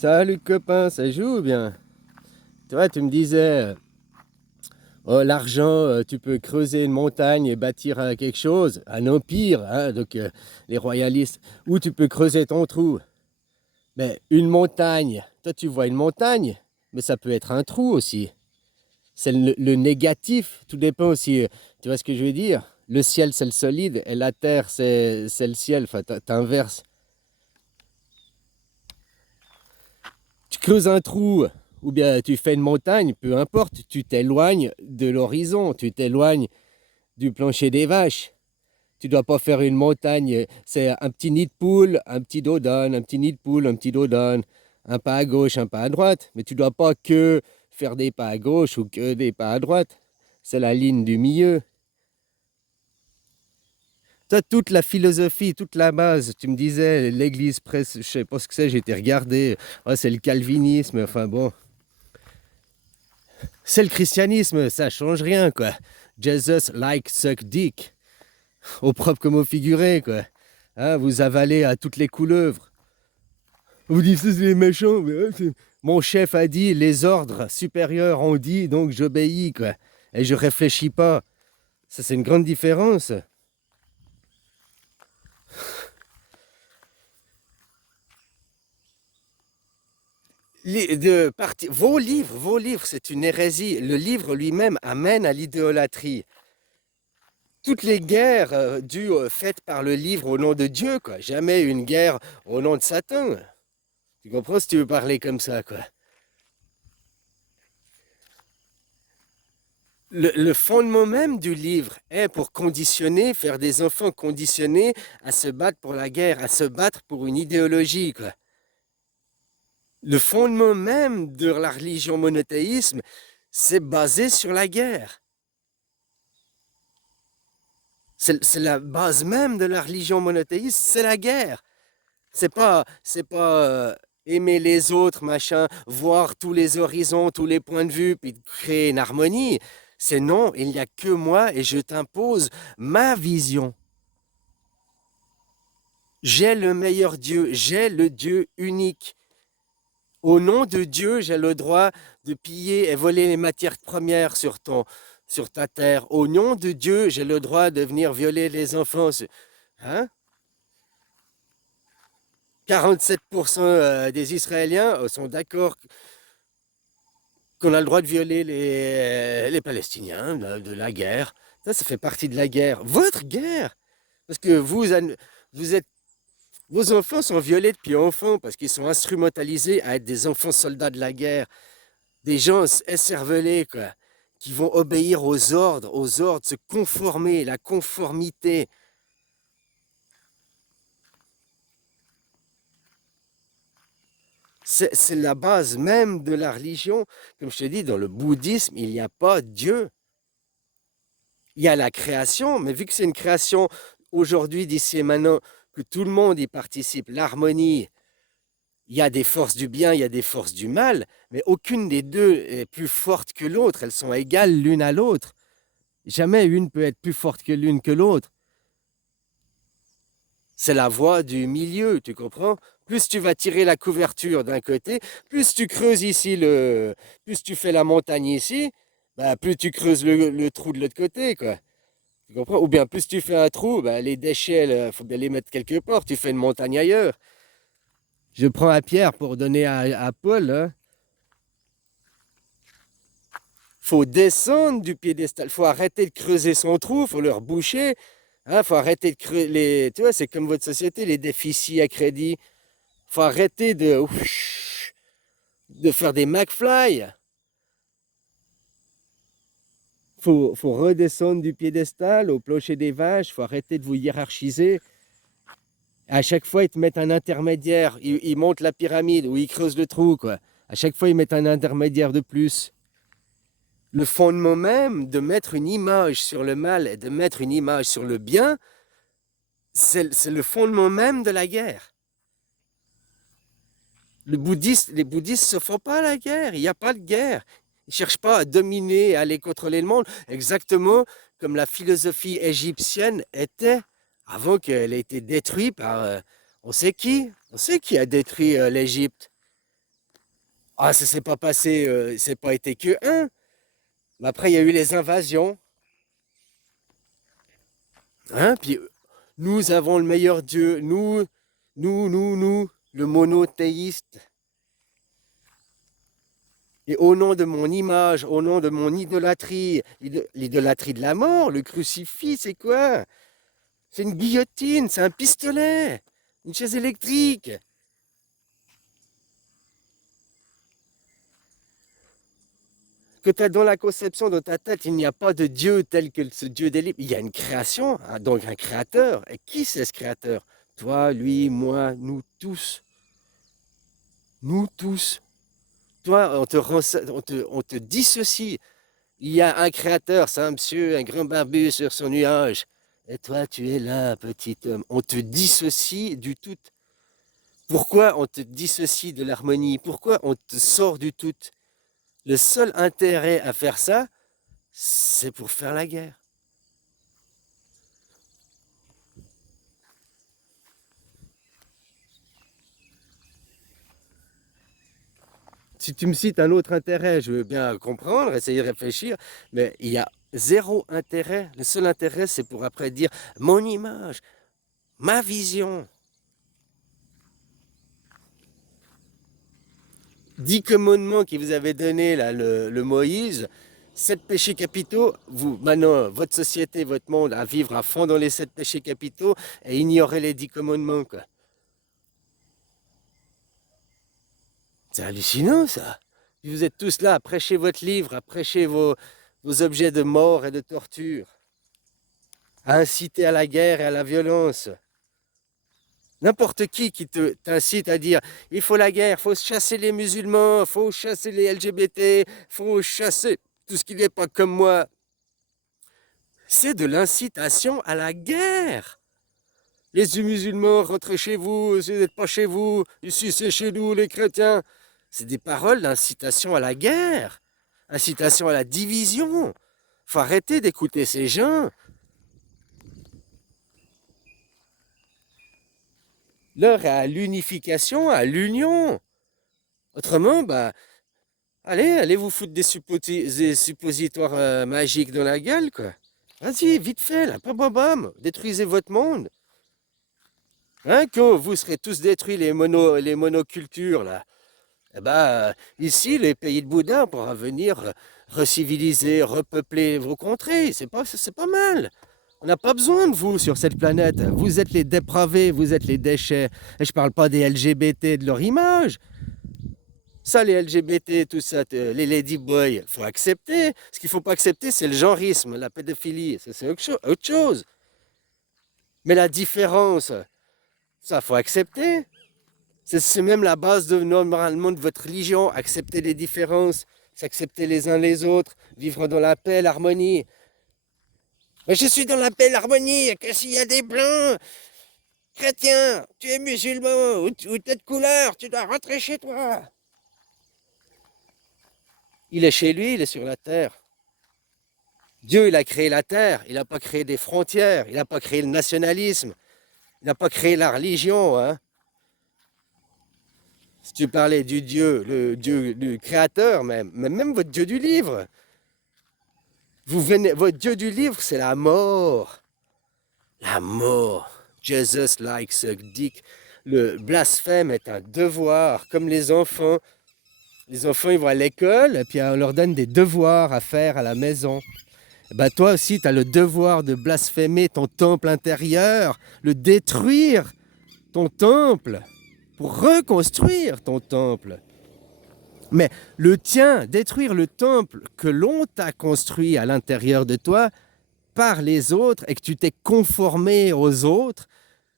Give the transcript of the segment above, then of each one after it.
Salut copain, ça joue ou bien? Toi, tu me disais, oh, l'argent, tu peux creuser une montagne et bâtir quelque chose, un empire, hein, donc les royalistes, ou tu peux creuser ton trou. Mais une montagne, toi tu vois une montagne, mais ça peut être un trou aussi. C'est le négatif, tout dépend aussi, tu vois ce que je veux dire? Le ciel, c'est le solide, et la terre, c'est le ciel, enfin, t'inverses. Tu creuses un trou ou bien tu fais une montagne, peu importe, tu t'éloignes de l'horizon, tu t'éloignes du plancher des vaches. Tu ne dois pas faire une montagne, c'est un petit nid de poule, un petit dos d'âne, un petit nid de poule, un petit dos d'âne, un pas à gauche, un pas à droite. Mais tu ne dois pas que faire des pas à gauche ou que des pas à droite. C'est la ligne du milieu. Toi, toute la philosophie, toute la base, tu me disais, l'église presse, je sais pas ce que c'est, j'ai été regardé, ouais, c'est le calvinisme, enfin bon. C'est le christianisme, ça change rien, quoi. Jesus like suck dick, au propre comme au figuré, quoi. Hein, vous avalez à toutes les couleuvres. Vous dites ça, c'est les méchants. Mais, mon chef a dit, les ordres supérieurs ont dit, donc j'obéis, quoi. Et je réfléchis pas. Ça, c'est une grande différence. Vos livres, c'est une hérésie. Le livre lui-même amène à l'idolâtrie. Toutes les guerres faites par le livre au nom de Dieu, quoi. Jamais une guerre au nom de Satan. Tu comprends si tu veux parler comme ça, quoi. Le fondement même du livre est pour conditionner, faire des enfants conditionnés à se battre pour la guerre, à se battre pour une idéologie, quoi. Le fondement même de la religion monothéisme, c'est basé sur la guerre. C'est la base même de la religion monothéiste, c'est la guerre. C'est pas aimer les autres, machin, voir tous les horizons, tous les points de vue, puis créer une harmonie. C'est non, il n'y a que moi et je t'impose ma vision. J'ai le meilleur Dieu, j'ai le Dieu unique. Au nom de Dieu, j'ai le droit de piller et voler les matières premières sur ta terre. Au nom de Dieu, j'ai le droit de venir violer les enfants. Hein? 47% des Israéliens sont d'accord qu'on a le droit de violer les Palestiniens de la guerre. Ça fait partie de la guerre. Votre guerre! Parce que vous êtes, vos enfants sont violés depuis enfants parce qu'ils sont instrumentalisés à être des enfants soldats de la guerre. Des gens écervelés, quoi, qui vont obéir aux ordres, se conformer, la conformité. C'est la base même de la religion. Comme je te dis, dans le bouddhisme, il n'y a pas Dieu. Il y a la création, mais vu que c'est une création aujourd'hui, d'ici et maintenant, que tout le monde y participe, l'harmonie, il y a des forces du bien, il y a des forces du mal, mais aucune des deux est plus forte que l'autre. Elles sont égales l'une à l'autre. Jamais une peut être plus forte que l'une que l'autre. C'est la voie du milieu, tu comprends? Plus tu vas tirer la couverture d'un côté, plus tu creuses ici plus tu fais la montagne ici, bah, plus tu creuses le trou de l'autre côté, quoi. Tu comprends? Ou bien plus tu fais un trou, bah, les déchets, il faut bien les mettre quelque part. Tu fais une montagne ailleurs. Je prends à Pierre pour donner à Paul. Hein. Faut descendre du piédestal. Faut arrêter de creuser son trou. Faut le reboucher. Hein, faut arrêter de creuser les. Tu vois, c'est comme votre société, les déficits à crédit. Faut arrêter de faire des McFly. Faut redescendre du piédestal au clocher des vaches. Faut arrêter de vous hiérarchiser. À chaque fois, ils te mettent un intermédiaire. Ils montent la pyramide ou ils creusent le trou, quoi. À chaque fois, ils mettent un intermédiaire de plus. Le fondement même de mettre une image sur le mal et de mettre une image sur le bien, c'est le fondement même de la guerre. Les bouddhistes ne se font pas la guerre. Il n'y a pas de guerre. Ils ne cherchent pas à dominer, à aller contrôler le monde, exactement comme la philosophie égyptienne était avant qu'elle ait été détruite par on sait qui. On sait qui a détruit l'Égypte. Ah, ça s'est pas passé, c'est pas été que un. Mais après, il y a eu les invasions, hein, puis nous avons le meilleur Dieu, nous, le monothéiste. Et au nom de mon image, au nom de mon idolâtrie, l'idolâtrie de la mort, le crucifix, c'est quoi? C'est une guillotine, c'est un pistolet, une chaise électrique. Que tu as dans la conception, dans ta tête, il n'y a pas de Dieu tel que ce Dieu des livres. Il y a une création, hein, donc un créateur. Et qui c'est ce créateur? Toi, lui, moi, nous tous. Nous tous. Toi, on te dissocie. Il y a un créateur, c'est un monsieur, un grand barbu sur son nuage. Et toi, tu es là, petit homme. On te dissocie du tout. Pourquoi on te dissocie de l'harmonie? Pourquoi on te sort du tout? Le seul intérêt à faire ça, c'est pour faire la guerre. Si tu me cites un autre intérêt, je veux bien comprendre, essayer de réfléchir, mais il y a zéro intérêt. Le seul intérêt, c'est pour après dire mon image, ma vision. 10 commandements qui vous avez donnés, là, le Moïse, 7 péchés capitaux, vous, maintenant, votre société, votre monde, à vivre à fond dans les 7 péchés capitaux et ignorer les 10 commandements, quoi. C'est hallucinant, ça. Vous êtes tous là à prêcher votre livre, à prêcher vos objets de mort et de torture, à inciter à la guerre et à la violence. N'importe qui t'incite à dire il faut la guerre, il faut chasser les musulmans, il faut chasser les LGBT, il faut chasser tout ce qui n'est pas comme moi. C'est de l'incitation à la guerre. Les musulmans, rentrez chez vous, si vous n'êtes pas chez vous, ici c'est chez nous les chrétiens. C'est des paroles d'incitation à la guerre, incitation à la division. Faut arrêter d'écouter ces gens. L'heure est à l'unification, à l'union. Autrement, bah, allez vous foutre des suppositoires magiques dans la gueule, quoi. Vas-y, vite fait, là, bam, bam, bam, détruisez votre monde. Hein, quand vous serez tous détruits, les monocultures, là, eh ben, ici, les pays de Bouddha, on pourra venir reciviliser, repeupler vos contrées. C'est pas mal. On n'a pas besoin de vous sur cette planète. Vous êtes les dépravés, vous êtes les déchets. Et je parle pas des LGBT, de leur image. Ça, les LGBT, tout ça, les ladyboys, faut accepter. Ce qu'il faut pas accepter, c'est le genrisme, la pédophilie. Ça, c'est autre chose. Mais la différence, ça, faut accepter. C'est même la base de, normalement de votre religion. Accepter les différences, s'accepter les uns les autres, vivre dans la paix, l'harmonie. Mais je suis dans la paix, l'harmonie, que s'il y a des blancs, chrétiens, tu es musulman, ou t'es de couleur, tu dois rentrer chez toi. Il est chez lui, il est sur la terre. Dieu, il a créé la terre, il n'a pas créé des frontières, il n'a pas créé le nationalisme, il n'a pas créé la religion. Hein. Si tu parlais du Dieu, le Dieu du créateur même, mais même votre Dieu du livre, votre Dieu du livre, c'est la mort. La mort. Jesus likes a dick. Le blasphème est un devoir, comme les enfants. Les enfants, ils vont à l'école, et puis on leur donne des devoirs à faire à la maison. Ben toi aussi, tu as le devoir de blasphémer ton temple intérieur, le détruire, ton temple, pour reconstruire ton temple. Mais le tien, détruire le temple que l'on t'a construit à l'intérieur de toi par les autres et que tu t'es conformé aux autres,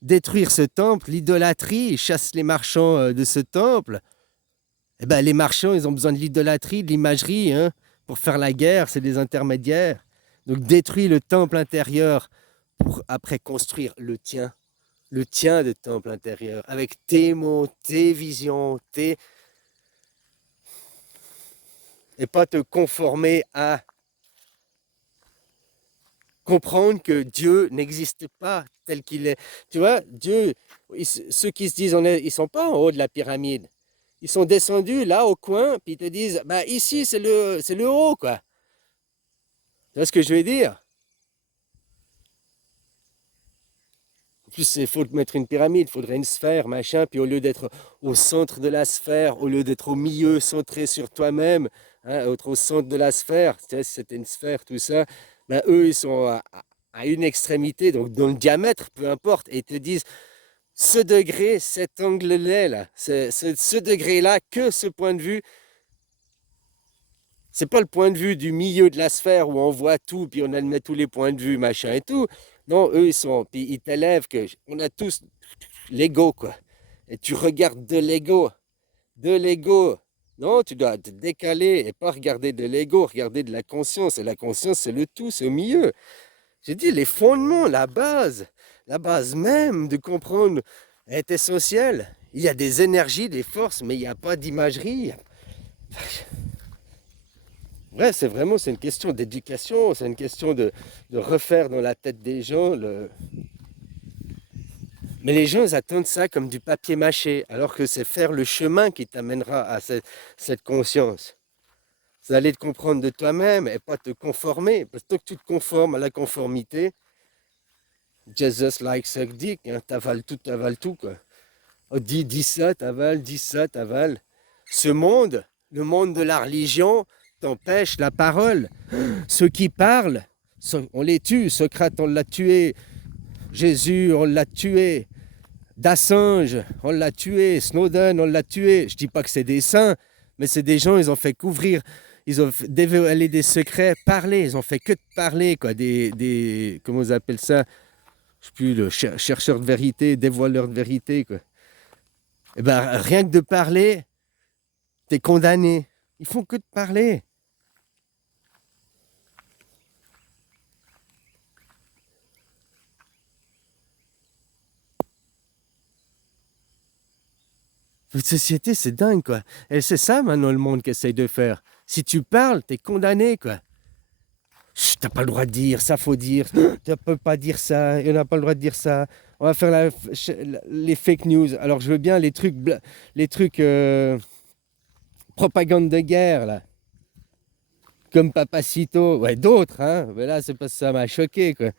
détruire ce temple, l'idolâtrie, chasse les marchands de ce temple. Eh ben, les marchands, ils ont besoin de l'idolâtrie, de l'imagerie, hein, pour faire la guerre, c'est des intermédiaires. Donc détruis le temple intérieur pour après construire le tien de temple intérieur, avec tes mots, tes visions, et pas te conformer à comprendre que Dieu n'existe pas tel qu'il est. Tu vois, Dieu, ceux qui se disent, ils sont pas en haut de la pyramide. Ils sont descendus là au coin, puis ils te disent, bah ici c'est le haut, quoi. Tu vois ce que je veux dire? En plus, il faut mettre une pyramide, il faudrait une sphère, machin, puis au lieu d'être au centre de la sphère, au lieu d'être au milieu, centré sur toi-même, hein, être au centre de la sphère, tu sais, si c'était une sphère, tout ça, ben, eux, ils sont à une extrémité, donc dans le diamètre, peu importe, et ils te disent, ce degré, cet angle-là, là, ce degré-là, que ce point de vue, c'est pas le point de vue du milieu de la sphère où on voit tout, puis on admet tous les points de vue, machin et tout. Non, eux, puis ils t'élèvent que on a tous l'ego, quoi. Et tu regardes de l'ego. Non, tu dois te décaler et pas regarder de l'ego, regarder de la conscience. Et la conscience, c'est le tout, c'est au milieu. J'ai dit, les fondements, la base même de comprendre est essentielle. Il y a des énergies, des forces, mais il n'y a pas d'imagerie. Ouais, c'est une question d'éducation, c'est une question de refaire dans la tête des gens. Mais les gens, ils attendent ça comme du papier mâché, alors que c'est faire le chemin qui t'amènera à cette conscience. C'est aller te comprendre de toi-même et pas te conformer. Parce que tant que tu te conformes à la conformité, Jesus like suck dick, hein, t'avales tout, quoi. Oh, dis ça, t'avales. Ce monde, le monde de la religion, t'empêche la parole. Ceux qui parlent, on les tue. Socrate, on l'a tué. Jésus, on l'a tué. D'Assange, on l'a tué. Snowden, on l'a tué. Je dis pas que c'est des saints, mais c'est des gens, ils ont fait couvrir, ils ont dévoilé des secrets, parler. Ils ont fait que de parler, quoi. Comment on appelle ça? Je sais plus, le chercheur de vérité, dévoileur de vérité, quoi. Et ben, rien que de parler, t'es condamné. Ils font que de parler. Votre société, c'est dingue, quoi. Et c'est ça, maintenant, le monde qu'essaye de faire. Si tu parles, t'es condamné, quoi. Chut, t'as pas le droit de dire, ça faut dire. Tu peux pas dire ça, on n'a pas le droit de dire ça. On va faire les fake news. Alors, je veux bien les trucs propagande de guerre, là. Comme Papacito, ouais, d'autres, hein. Mais là, c'est parce que ça m'a choqué, quoi.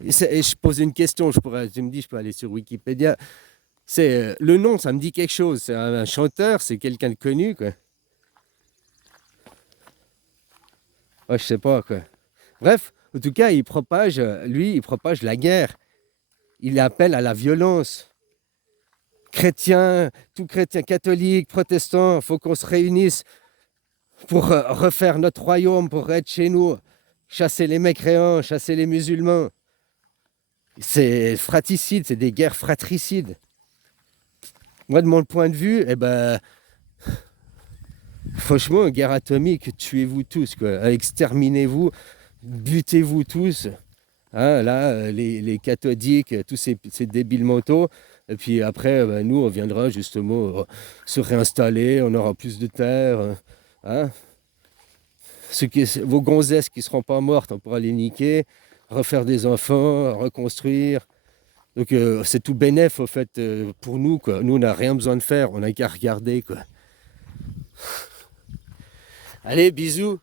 Et je pose une question, tu me dis, je peux aller sur Wikipédia. C'est le nom, ça me dit quelque chose. C'est un chanteur, c'est quelqu'un de connu, quoi. Ouais, je sais pas, quoi. Bref, en tout cas, il propage la guerre. Il appelle à la violence. Chrétiens, tout chrétien, catholique, protestant, il faut qu'on se réunisse pour refaire notre royaume, pour être chez nous, chasser les mécréants, chasser les musulmans. C'est fratricide, c'est des guerres fratricides. Moi, de mon point de vue, eh ben, franchement, guerre atomique, tuez-vous tous, quoi. Exterminez-vous, butez-vous tous. Hein, là, les cathodiques, tous ces débiles mentaux. Et puis après, ben, nous, on viendra justement se réinstaller, on aura plus de terre. Hein. Vos gonzesses qui ne seront pas mortes, on pourra les niquer, refaire des enfants, reconstruire. Donc c'est tout bénef, au fait, pour nous, quoi. Nous, on n'a rien besoin de faire, on n'a qu'à regarder, quoi. Allez, bisous.